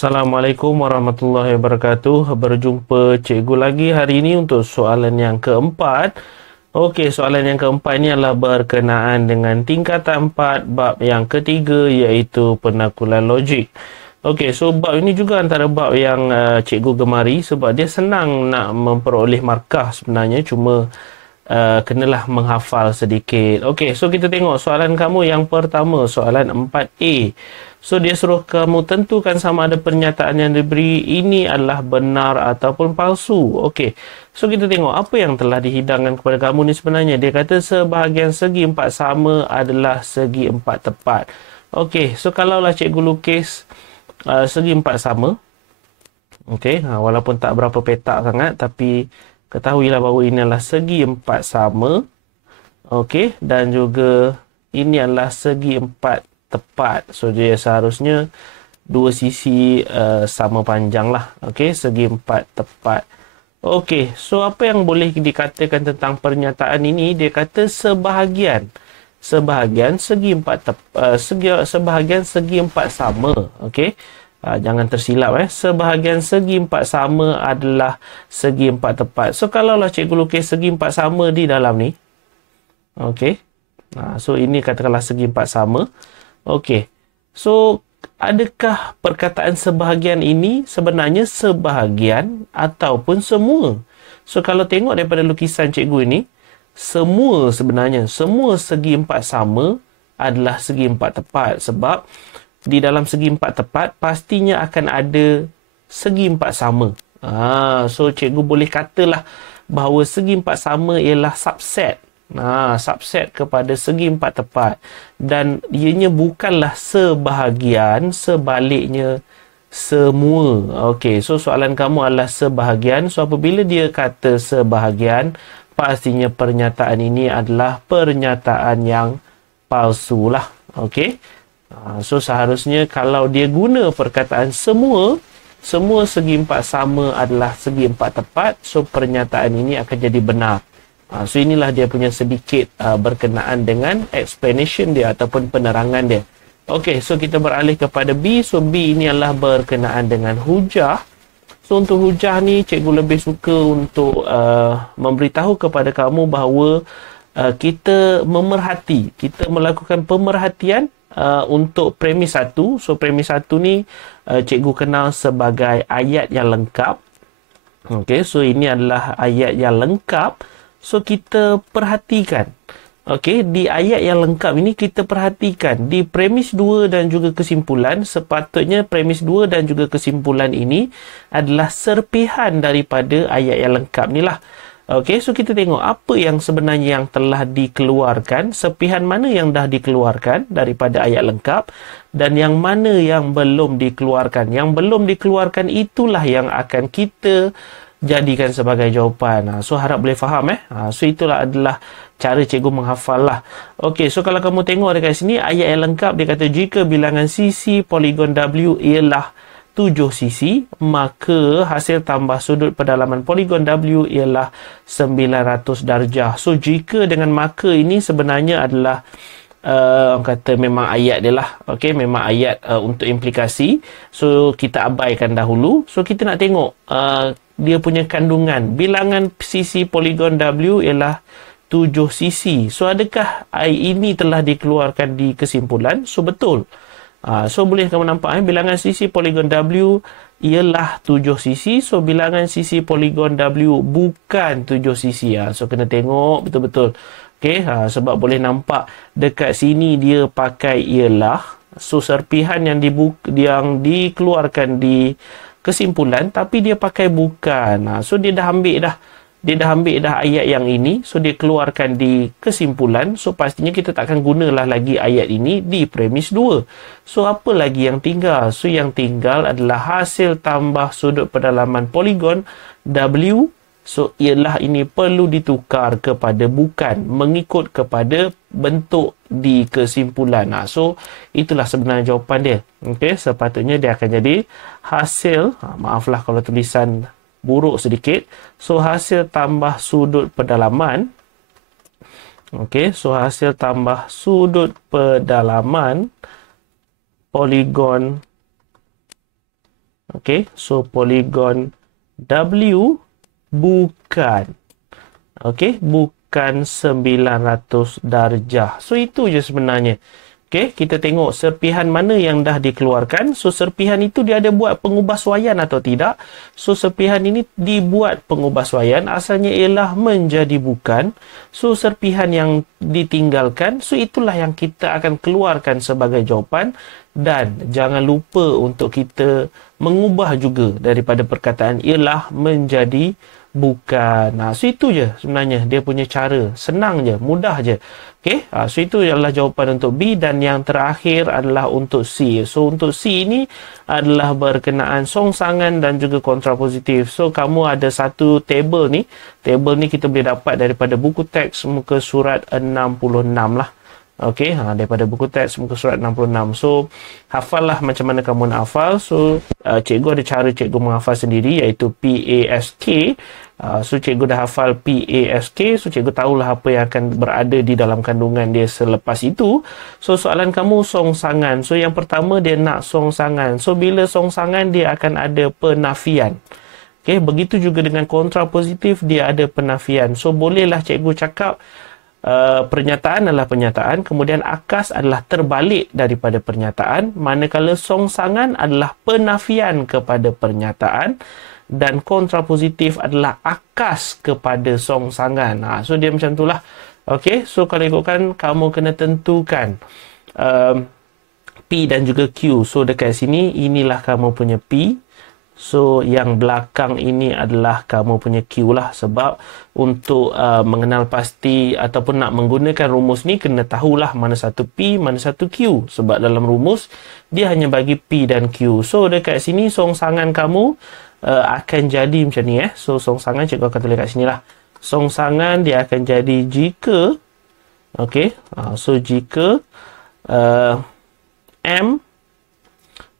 Assalamualaikum warahmatullahi wabarakatuh. Berjumpa cikgu lagi hari ini untuk soalan yang keempat. Okey, soalan yang keempat ini adalah berkenaan dengan tingkatan 4 bab yang ketiga iaitu penakulan logik. Okey, so bab ini juga antara bab yang cikgu gemari sebab dia senang nak memperoleh markah sebenarnya, cuma kenalah menghafal sedikit. Okey, so kita tengok soalan kamu yang pertama, soalan 4A. So dia suruh kamu tentukan sama ada pernyataan yang diberi ini adalah benar ataupun palsu. Okey. So kita tengok apa yang telah dihidangkan kepada kamu ni sebenarnya. Dia kata sebahagian segi empat sama adalah segi empat tepat. Okey. So kalaulah cikgu lukis segi empat sama. Okey. Walaupun tak berapa petak sangat, tapi ketahuilah bahawa ini adalah segi empat sama. Okey. Dan juga ini adalah segi empat tepat. So dia seharusnya dua sisi sama panjang lah. Okey, segi empat tepat. Okey, so apa yang boleh dikatakan tentang pernyataan ini? Dia kata sebahagian segi empat sebahagian segi empat sama. Okey. Jangan tersilap sebahagian segi empat sama adalah segi empat tepat. So kalaulah cikgu lukis segi empat sama di dalam ni. Okey. So ini katakanlah segi empat sama. Okey. So, adakah perkataan sebahagian ini sebenarnya sebahagian ataupun semua? So, kalau tengok daripada lukisan cikgu ini, semua sebenarnya, semua segi empat sama adalah segi empat tepat. Sebab di dalam segi empat tepat, pastinya akan ada segi empat sama. So, cikgu boleh katalah bahawa segi empat sama ialah subset. Subset kepada segi empat tepat, dan ianya bukanlah sebahagian, sebaliknya semua. Okey, so soalan kamu adalah sebahagian. So apabila dia kata sebahagian, pastinya pernyataan ini adalah pernyataan yang palsu lah. Okey. So seharusnya kalau dia guna perkataan semua segi empat sama adalah segi empat tepat, so pernyataan ini akan jadi benar. So inilah dia punya sedikit berkenaan dengan explanation dia ataupun penerangan dia. Okey, so kita beralih kepada B. So B ini adalah berkenaan dengan hujah. So untuk hujah ni cikgu lebih suka untuk memberitahu kepada kamu bahawa kita memerhati, kita melakukan pemerhatian untuk premis satu. So premis satu ni cikgu kenal sebagai ayat yang lengkap. Okey, so ini adalah ayat yang lengkap. So, kita perhatikan. Okey, di ayat yang lengkap ini kita perhatikan. Di premis 2 dan juga kesimpulan, sepatutnya premis 2 dan juga kesimpulan ini adalah serpihan daripada ayat yang lengkap ni lah. Okey, so kita tengok apa yang sebenarnya yang telah dikeluarkan, serpihan mana yang dah dikeluarkan daripada ayat lengkap, dan yang mana yang belum dikeluarkan. Yang belum dikeluarkan itulah yang akan kita jadikan sebagai jawapan. So harap boleh faham So itulah adalah cara cikgu menghafal lah. Okey, so kalau kamu tengok dekat sini ayat yang lengkap dia kata jika bilangan sisi poligon W ialah 7 sisi, maka hasil tambah sudut pedalaman poligon W ialah 900 darjah. So jika dengan maka ini sebenarnya adalah orang kata memang ayat dia lah. Okey, memang ayat untuk implikasi. So kita abaikan dahulu. So kita nak tengok dia punya kandungan. Bilangan sisi poligon W ialah 7 sisi. So adakah ini telah dikeluarkan di kesimpulan? So betul. So boleh kamu nampak bilangan sisi poligon W ialah 7 sisi. So bilangan sisi poligon W bukan 7 sisi. So kena tengok betul-betul. Okey, sebab boleh nampak dekat sini dia pakai ialah. So serpihan yang dikeluarkan di kesimpulan, tapi dia pakai bukan. So dia dah ambil dah ayat yang ini, so dia keluarkan di kesimpulan. So pastinya kita takkan gunalah lagi ayat ini di premis 2. So apa lagi yang tinggal? So yang tinggal adalah hasil tambah sudut pedalaman poligon W. So ialah ini perlu ditukar kepada bukan, mengikut kepada bentuk di kesimpulan. So itulah sebenarnya jawapan dia. Okey, sepatutnya dia akan jadi hasil, maaflah kalau tulisan buruk sedikit. So hasil tambah sudut pedalaman. Okey, so hasil tambah sudut pedalaman poligon Okey, so poligon W bukan. Okey, bukan 900 darjah. So itu je sebenarnya. Okey, kita tengok serpihan mana yang dah dikeluarkan. So serpihan itu dia ada buat pengubahsuaian atau tidak. So serpihan ini dibuat pengubahsuaian, asalnya ialah menjadi bukan. So serpihan yang ditinggalkan, so itulah yang kita akan keluarkan sebagai jawapan. Dan jangan lupa untuk kita mengubah juga daripada perkataan ialah menjadi bukan. So itu je sebenarnya dia punya cara. Senang je, mudah je. Okey, so itu adalah jawapan untuk B, dan yang terakhir adalah untuk C. So untuk C ini adalah berkenaan songsangan dan juga kontrapositif. So kamu ada satu table ni. Table ni kita boleh dapat daripada buku teks muka surat 66 lah. Okey, daripada buku teks muka surat 66. So, hafallah macam mana kamu nak hafal. So, cikgu ada cara cikgu menghafal sendiri, iaitu PASK. So, cikgu dah hafal PASK. So, cikgu tahulah apa yang akan berada di dalam kandungan dia selepas itu. So, soalan kamu songsangan. So, yang pertama dia nak songsangan. So, bila songsangan dia akan ada penafian. Okey, begitu juga dengan kontrapositif dia ada penafian. So, bolehlah cikgu cakap pernyataan adalah pernyataan, kemudian akas adalah terbalik daripada pernyataan, manakala songsangan adalah penafian kepada pernyataan dan kontrapositif adalah akas kepada songsangan. So dia macam itulah. Okey, so kalau ikutkan kamu kena tentukan P dan juga Q. So dekat sini inilah kamu punya P. So, yang belakang ini adalah kamu punya Q lah. Sebab untuk mengenal pasti ataupun nak menggunakan rumus ni, kena tahulah mana satu P, mana satu Q. Sebab dalam rumus, dia hanya bagi P dan Q. So, dekat sini, songsangan kamu akan jadi macam ni. So, songsangan cikgu akan tulis kat sini lah. Songsangan dia akan jadi jika, okay, so jika M,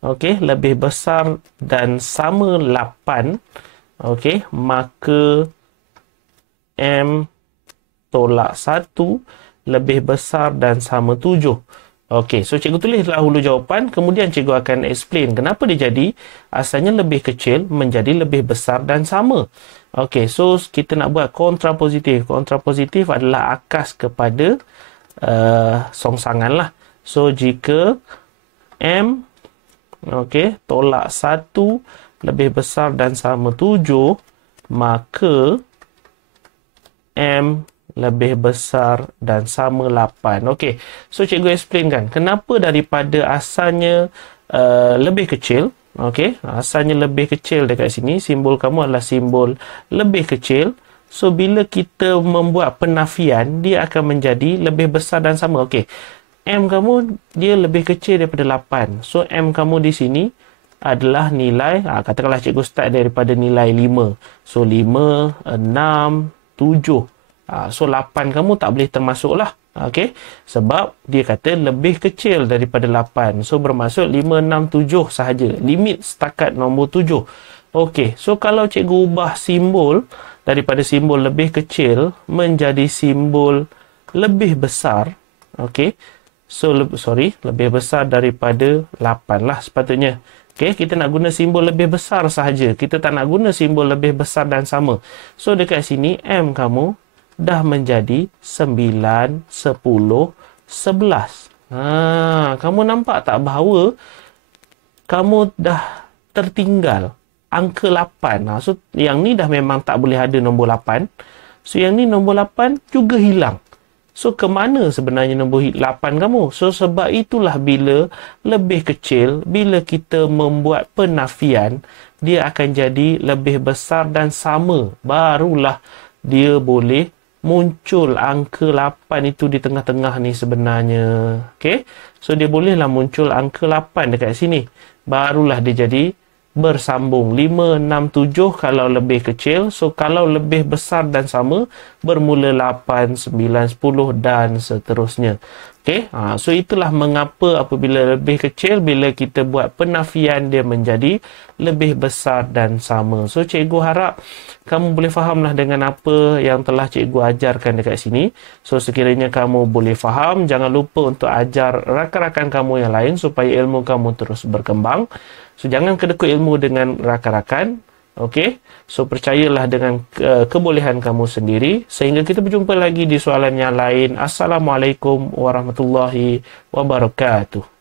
okey, lebih besar dan sama 8, okey, maka M tolak 1 lebih besar dan sama 7. Okey, so cikgu tulis dahulu jawapan, kemudian cikgu akan explain kenapa dia jadi asalnya lebih kecil menjadi lebih besar dan sama. Okey, so kita nak buat kontrapositif. Kontrapositif adalah akas kepada songsangan lah. So jika M, okey, tolak 1 lebih besar dan sama 7, maka M lebih besar dan sama 8. Okey, so cikgu explainkan kenapa daripada asalnya lebih kecil. Okey, asalnya lebih kecil dekat sini, simbol kamu adalah simbol lebih kecil. So bila kita membuat penafian, dia akan menjadi lebih besar dan sama. Okey, M kamu dia lebih kecil daripada 8. So, M kamu di sini adalah nilai, katakanlah cikgu start daripada nilai 5. So, 5, 6, 7. So, 8 kamu tak boleh termasuk lah. Okay? Sebab dia kata lebih kecil daripada 8. So, bermaksud 5, 6, 7 sahaja. Limit setakat nombor 7. Okay. So, kalau cikgu ubah simbol daripada simbol lebih kecil menjadi simbol lebih besar. Okay? So, lebih besar daripada 8 lah sepatutnya. Okay, kita nak guna simbol lebih besar sahaja. Kita tak nak guna simbol lebih besar dan sama. So, dekat sini, M kamu dah menjadi 9, 10, 11. Kamu nampak tak bahawa kamu dah tertinggal angka 8. So, yang ni dah memang tak boleh ada nombor 8. So, yang ni nombor 8 juga hilang. So, ke mana sebenarnya nombor 8 kamu? So, sebab itulah bila lebih kecil, bila kita membuat penafian, dia akan jadi lebih besar dan sama. Barulah dia boleh muncul angka 8 itu di tengah-tengah ni sebenarnya. Okay? So, dia bolehlah muncul angka 8 dekat sini. Barulah dia jadi bersambung. 5, 6, 7 kalau lebih kecil. So, kalau lebih besar dan sama, bermula 8, 9, 10 dan seterusnya. Okey, so itulah mengapa apabila lebih kecil, bila kita buat penafian, dia menjadi lebih besar dan sama. So cikgu harap kamu boleh fahamlah dengan apa yang telah cikgu ajarkan dekat sini. So sekiranya kamu boleh faham, jangan lupa untuk ajar rakan-rakan kamu yang lain supaya ilmu kamu terus berkembang. So jangan kedekut ilmu dengan rakan-rakan. Okey, so percayalah dengan kebolehan kamu sendiri. Sehingga kita berjumpa lagi di soalan yang lain. Assalamualaikum warahmatullahi wabarakatuh.